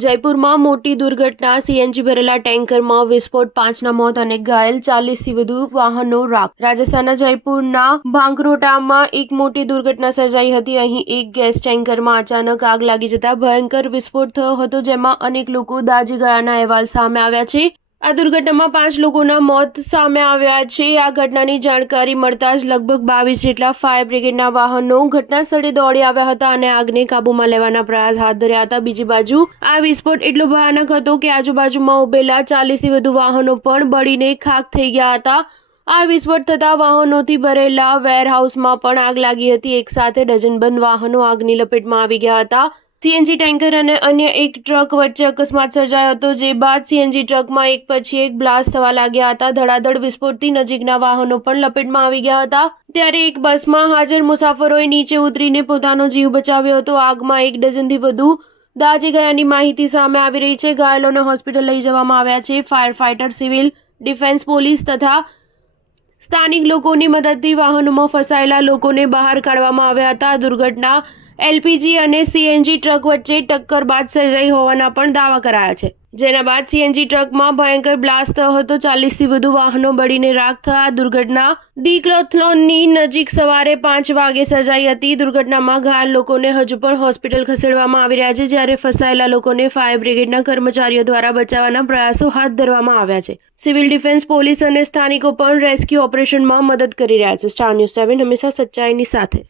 જયપુરમાં મોટી દુર્ઘટના સીએનજી ભરેલા ટેન્કરમાં વિસ્ફોટ 5ના મોત અને ઘાયલ 40થી વધુ વાહનો રાખ। રાજસ્થાનના જયપુરના ભાંકરોટામાં એક મોટી દુર્ઘટના સર્જાઈ હતી। અહીં એક ગેસ ટેન્કરમાં અચાનક આગ લાગી જતા ભયંકર વિસ્ફોટ થયો હતો, જેમાં અનેક લોકો દાઝી ગયાના અહેવાલ સામે આવ્યા છે। આ દુર્ઘટનામાં 5 લોકોના મોત સામે આવ્યા છે। આ ઘટનાની જાણકારી મળતા જ લગભગ 22 જેટલા ફાયર બ્રિગેડના વાહનો ઘટના સ્થળે દોડી આવ્યા હતા અને આગને કાબૂમાં લેવાના પ્રયાસ હાથ ધર્યા હતા। બીજી બાજુ આ વિસ્ફોટ એટલો ભયાનક હતો કે આજુબાજુમાં ઉભેલા 40થી વધુ વાહનો પણ બળીને ખાખ થઈ ગયા હતા। આ વિસ્ફોટ થતાં વાહનોથી ભરેલા વેરહાઉસમાં પણ આગ લાગી હતી। એક સાથે ડઝનબંધ વાહનો આગની લપેટમાં આવી ગયા હતા। સીએનજી ટેન્કર અને અન્ય એક ટ્રક વચ્ચે અકસ્માત સર્જાયો હતો, જે બાદ સીએનજી ટ્રકમાં એક પછી એક બ્લાસ્ટ થવા લાગ્યા હતા। ધડાધડ વિસ્ફોટથી નજીકના વાહનો પણ લપેટમાં આવી ગયા હતા। ત્યારે એક બસમાં હાજર મુસાફરોએ નીચે ઉતરીને પોતાનો જીવ બચાવ્યો હતો। આગમાં એક ડઝનથી વધુ દાઝી ગયાની માહિતી સામે આવી રહી છે। ઘાયલોને હોસ્પિટલ લઈ જવામાં આવ્યા છે। Fire fighter, civil defence, police તથા સ્થાનિક લોકોની મદદથી વાહનોમાં ફસાયેલા લોકોને બહાર કાઢવામાં આવ્યા હતા। આ દુર્ઘટના એલપીજી અને સીએનજી ટ્રક વચ્ચે ટક્કર બાદ સર્જાઈ હોવાના પણ દાવા કરાયા છે, જેના બાદ સીએનજી ટ્રકમાં ભયંકર બ્લાસ્ટ થયો હતો। 40થી વધુ વાહનો બળીને રાખ થયા। આ દુર્ઘટના ડિક્લોથલોનની નજીક સવારે 5 વાગે સર્જાઈ હતી। દુર્ઘટનામાં ઘાયલ લોકોને હજુ પણ હોસ્પિટલ ખસેડવામાં આવી રહ્યા છે, જ્યારે ફસાયેલા લોકોને ફાયર બ્રિગેડના કર્મચારીઓ દ્વારા બચાવવાના પ્રયાસો હાથ ધરવામાં આવ્યા છે। સિવિલ ડિફેન્સ, પોલીસ અને સ્થાનિકો પણ રેસ્ક્યુ ઓપરેશનમાં મદદ કરી રહ્યા છે। સ્ટાર ન્યૂઝ 7 હંમેશા સચ્ચાઈની સાથે।